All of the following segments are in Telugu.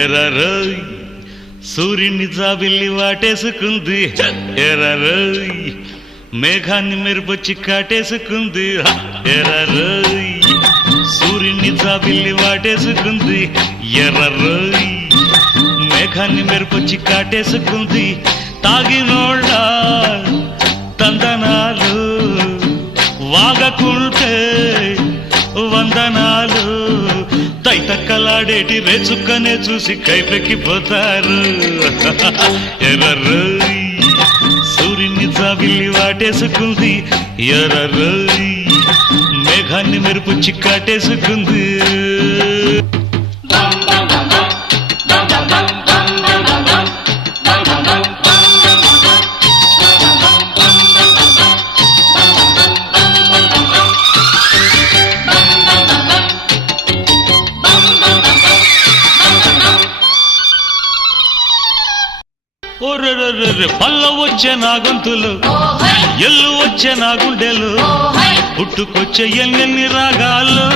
ఎర్రరోయ్ సూర్యుని జాబిల్లి వాటేసుకుంది, ఎర్రరోయ్ మేఘాన్ని మెరుపొచ్చి కాటేసుకుంది, ఎర్రరోయ్ సూర్యుని జాబిల్లి వాటేసుకుంది, ఎర్రరోయ్ మేఘాన్ని మెరుపొచ్చి కాటేసుకుంది. తాగినోళ్ళ తందనాలు వాగకుంటే వందనాలు, తైతక్కలాడేటి రేచుక్కనే చూసి కైపెక్కిపోతారు. ఎర్రరోయ్ సూర్యుని జాబిల్లి వాటేసుకుంది, ఎర్రరోయ్ మేఘాన్ని మెరుపుచ్చి కాటేసుకుంది. పల్ల వచ్చే నా గొంతులు, ఎల్లు వచ్చే నా గుండెలు, పుట్టుకొచ్చే ఎన్నెన్ని రాగాలు,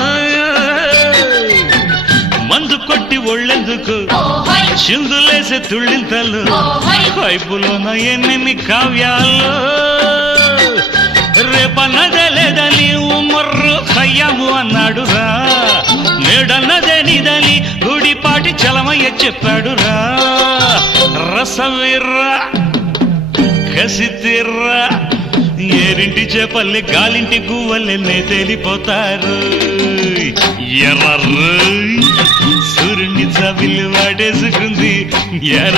మందు కొట్టి ఒళ్ళెందుకు చిందులేసే తుళ్ళింతలు, పైపులోన ఎన్నెన్ని కావ్యాలు, రేపన్నదే లేదని ఉమ్మర్రు ఖయ్యాము అన్నాడురా, నేడన్నదే నీదని గుడిపాటి చలమయ్య చెప్పాడురా. రసవీర్రా కసితీర్రా ఏరింటి చేపల్లి గాలింటి గువ్వలెన్నే తేలిపోతారు. ఎర్రరోయ్ సూర్యుని జాబిల్లి వాటేసుకుంది, ఎర్ర